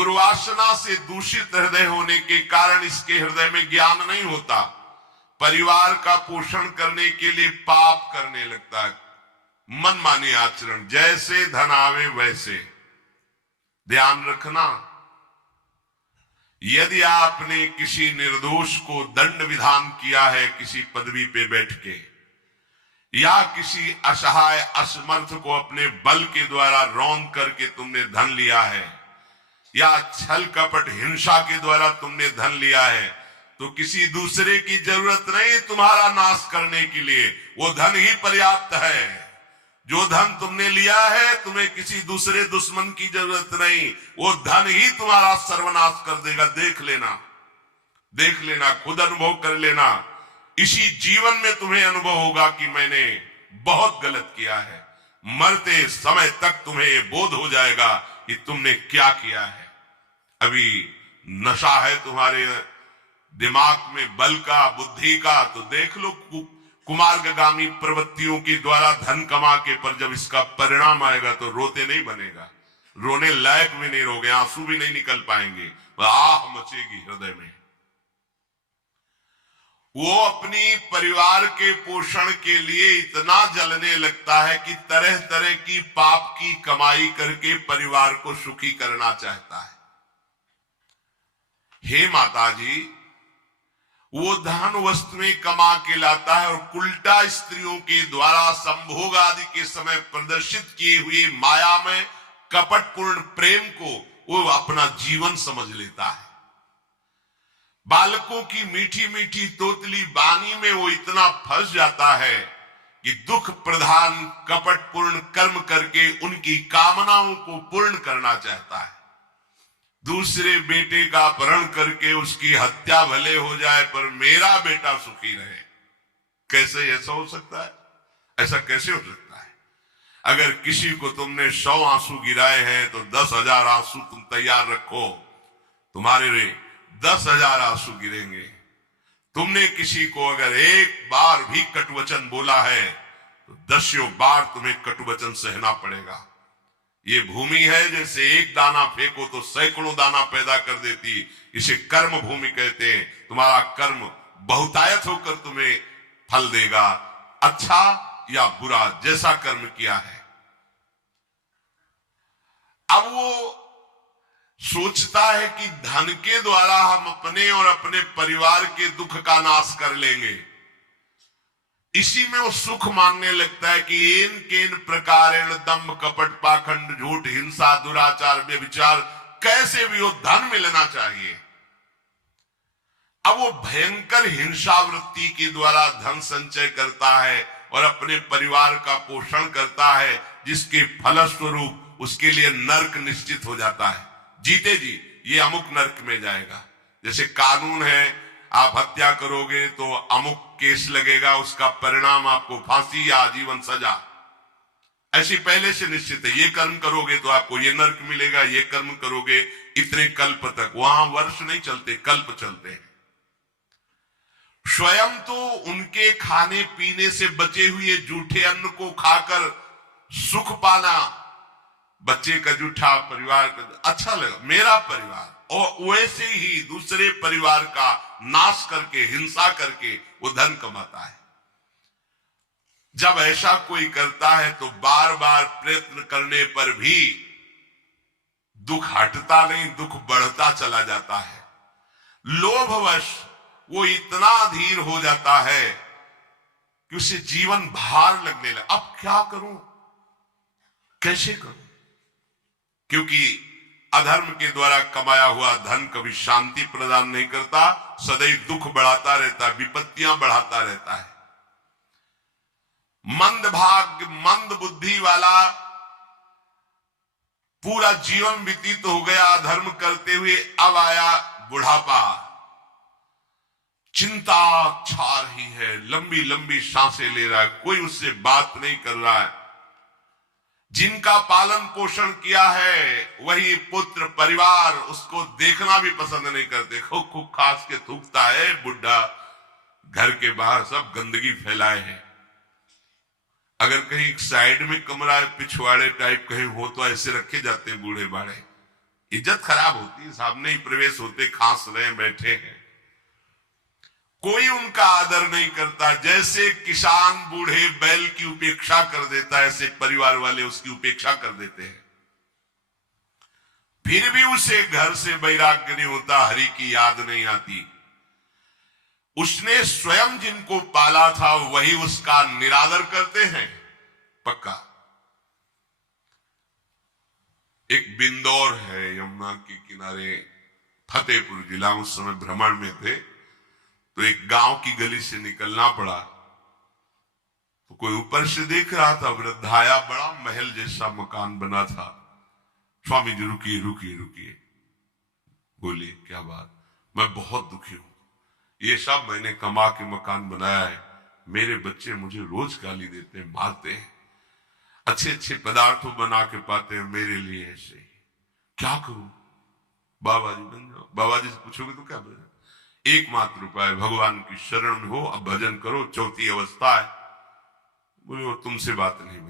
दुर्वासना से दूषित हृदय होने के कारण इसके हृदय में ज्ञान नहीं होता, परिवार का पोषण करने के लिए पाप करने लगता है, मनमानी आचरण, जैसे धन आवे वैसे। ध्यान रखना, यदि आपने किसी निर्दोष को दंड विधान किया है किसी पदवी पे बैठ के, या किसी असहाय असमर्थ को अपने बल के द्वारा रौंद करके तुमने धन लिया है, या छल कपट हिंसा के द्वारा तुमने धन लिया है, तो किसी दूसरे की जरूरत नहीं तुम्हारा नाश करने के लिए, वो धन ही पर्याप्त है। जो धन तुमने लिया है तुम्हें किसी दूसरे दुश्मन की जरूरत नहीं, वो धन ही तुम्हारा सर्वनाश कर देगा। देख लेना, देख लेना, खुद अनुभव कर लेना। इसी जीवन में तुम्हें अनुभव होगा कि मैंने बहुत गलत किया है। मरते समय तक तुम्हें बोध हो जाएगा कि तुमने क्या किया है। अभी नशा है तुम्हारे दिमाग में बल का, बुद्धि का, तो देख लो कुमार्गामी प्रवृत्तियों के द्वारा धन कमा के, पर जब इसका परिणाम आएगा तो रोते नहीं बनेगा, रोने लायक भी नहीं रहोगे, आंसू भी नहीं निकल पाएंगे, आह मचेगी हृदय में। वो अपनी परिवार के पोषण के लिए इतना जलने लगता है कि तरह तरह की पाप की कमाई करके परिवार को सुखी करना चाहता है। हे माता जी, वो धन वस्तुएं कमा के लाता है और उल्टा स्त्रियों के द्वारा संभोग आदि के समय प्रदर्शित किए हुए माया में कपटपूर्ण प्रेम को वो अपना जीवन समझ लेता है। बालकों की मीठी मीठी तोतली बानी में वो इतना फंस जाता है कि दुख प्रधान कपटपूर्ण कर्म करके उनकी कामनाओं को पूर्ण करना चाहता है। दूसरे बेटे का अपहरण करके उसकी हत्या भले हो जाए पर मेरा बेटा सुखी रहे। कैसे ऐसा हो सकता है? ऐसा कैसे हो सकता है? अगर किसी को तुमने 100 आंसू गिराए हैं तो 10,000 आंसू तुम तैयार रखो, तुम्हारे 10,000 आंसू गिरेंगे। तुमने किसी को अगर एक बार भी कटुवचन बोला है तो 10 बार तुम्हें कटुवचन सहना पड़ेगा। ये भूमि है, जैसे एक दाना फेंको तो सैकड़ों दाना पैदा कर देती, इसे कर्म भूमि कहते हैं। तुम्हारा कर्म बहुतायत होकर तुम्हें फल देगा, अच्छा या बुरा, जैसा कर्म किया है। अब वो सोचता है कि धन के द्वारा हम अपने और अपने परिवार के दुख का नाश कर लेंगे। इसी में वो सुख मानने लगता है कि एन केन प्रकारेण दम्भ कपट पाखंड झूठ हिंसा दुराचार व्यभिचार कैसे भी हो धन मिलना चाहिए। अब वो भयंकर हिंसा वृत्ति के द्वारा धन संचय करता है और अपने परिवार का पोषण करता है, जिसके फलस्वरूप उसके लिए नर्क निश्चित हो जाता है। जीते जी ये अमुक नर्क में जाएगा। जैसे कानून है, आप हत्या करोगे तो अमुक केस लगेगा, उसका परिणाम आपको फांसी या आजीवन सजा, ऐसी पहले से निश्चित है। ये कर्म करोगे तो आपको ये नर्क मिलेगा, ये कर्म करोगे इतने कल्प तक। वहां वर्ष नहीं चलते, कल्प चलते हैं। स्वयं तो उनके खाने पीने से बचे हुए जूठे अन्न को खाकर सुख पाना, बच्चे का जूठा, परिवार का अच्छा लगा, मेरा परिवार, और वैसे ही दूसरे परिवार का नाश करके हिंसा करके वो धन कमाता है। जब ऐसा कोई करता है तो बार बार प्रयत्न करने पर भी दुख हटता नहीं, दुख बढ़ता चला जाता है। लोभवश वो इतना धीर हो जाता है कि उसे जीवन भार लगने लगा। अब क्या करूं, कैसे करूं? क्योंकि अधर्म के द्वारा कमाया हुआ धन कभी शांति प्रदान नहीं करता, सदैव दुख बढ़ाता रहता है, विपत्तियां बढ़ाता रहता है। मंद भाग्य, मंद बुद्धि वाला पूरा जीवन व्यतीत हो गया अधर्म करते हुए, अब आया बुढ़ापा, चिंता छा रही है, लंबी लंबी सांसें ले रहा है, कोई उससे बात नहीं कर रहा है। जिनका पालन पोषण किया है वही पुत्र परिवार उसको देखना भी पसंद नहीं करते। खूब खूब खास के थूकता है बुढ़ा, घर के बाहर सब गंदगी फैलाए है। अगर कहीं साइड में कमरा है, पिछवाड़े टाइप कहीं हो तो ऐसे रखे जाते हैं बूढ़े बाड़े, इज्जत खराब होती है, सामने ही प्रवेश होते खांस रहे हैं, बैठे हैं, कोई उनका आदर नहीं करता। जैसे किसान बूढ़े बैल की उपेक्षा कर देता है, ऐसे परिवार वाले उसकी उपेक्षा कर देते हैं। फिर भी उसे घर से वैराग्य नहीं होता, हरि की याद नहीं आती। उसने स्वयं जिनको पाला था वही उसका निरादर करते हैं, पक्का। एक बिंदौर है यमुना के किनारे, फतेहपुर जिला, उस समय भ्रमण में थे, तो एक गांव की गली से निकलना पड़ा। तो कोई ऊपर से देख रहा था, वृद्धाया, बड़ा महल जैसा मकान बना था। स्वामी जी रुकिए रुकिए रुकिए, बोले क्या बात? मैं बहुत दुखी हूं, ये सब मैंने कमा के मकान बनाया है, मेरे बच्चे मुझे रोज गाली देते हैं, मारते हैं, अच्छे अच्छे पदार्थों बना के पाते हैं, मेरे लिए ऐसे ही, क्या करूं? बाबा जी बन जाओ। बाबा जी से पूछोगे तो क्या भजन? एकमात्र उपाय भगवान की शरण में हो, अब भजन करो, चौथी अवस्था है। बोले वो तुमसे बात नहीं बनती।